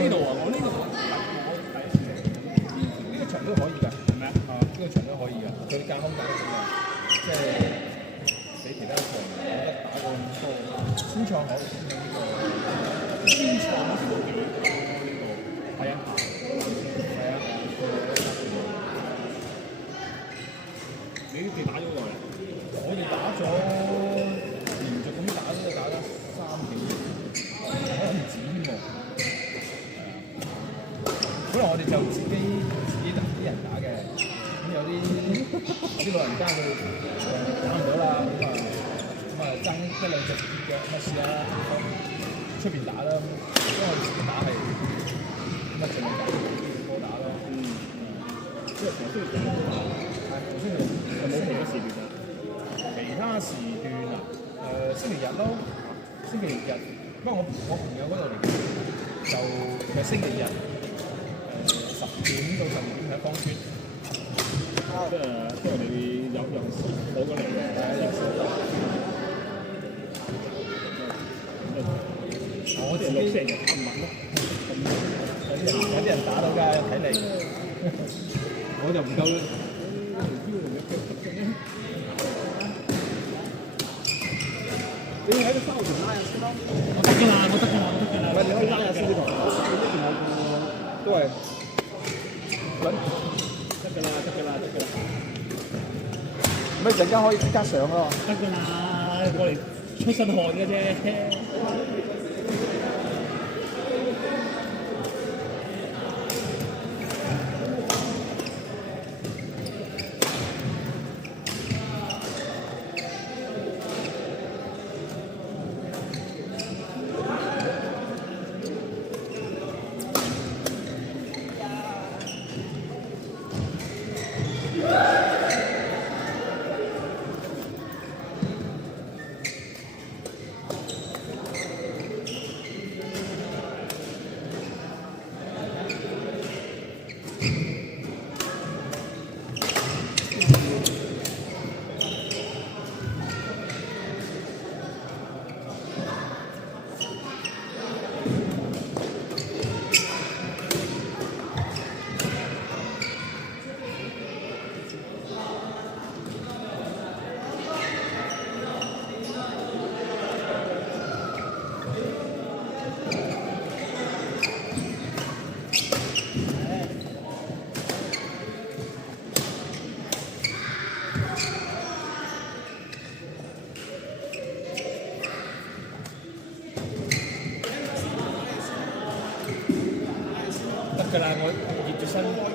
呢度啊，我呢個第一次嚟，呢個場都可以㗎，係咪啊？呢個場都可以㗎，佢啲間空打得好啊，即係比其他場我覺得打過咁多。先創好呢個，先創好似冇幾多呢個，係啊，係啊，你哋打咗好耐啊？我哋打咗連續咁打都打咗3幾年，可能唔止添喎。本來我哋就自己同啲人打嘅，咁有啲老人家佢打唔到啦，咁啊爭一兩隻鐵腳，咁啊試下出邊打啦，因為我哋自己打係咁啊盡量打波打咯。即係頭先你講係頭先你有冇其他時段啊？其他時段啊，星期日咯，星期日，因為我朋友嗰度嚟嘅，就其實星期日10點到12點喺芳村，即係你有時攞過嚟嘅，有時我自己星期日尋晚咯，有啲人打到㗎，睇嚟，我就唔夠。你喺度收條拉下先咯。我得㗎啦，我得㗎啦，我得㗎啦。喂，你可以拉下先呢度，呢邊有個都係穩。得㗎啦，得㗎啦，得㗎啦。咁你陣間可以即刻上咯。得㗎啦，我嚟出身汗嘅啫。得㗎啦，我熱咗身。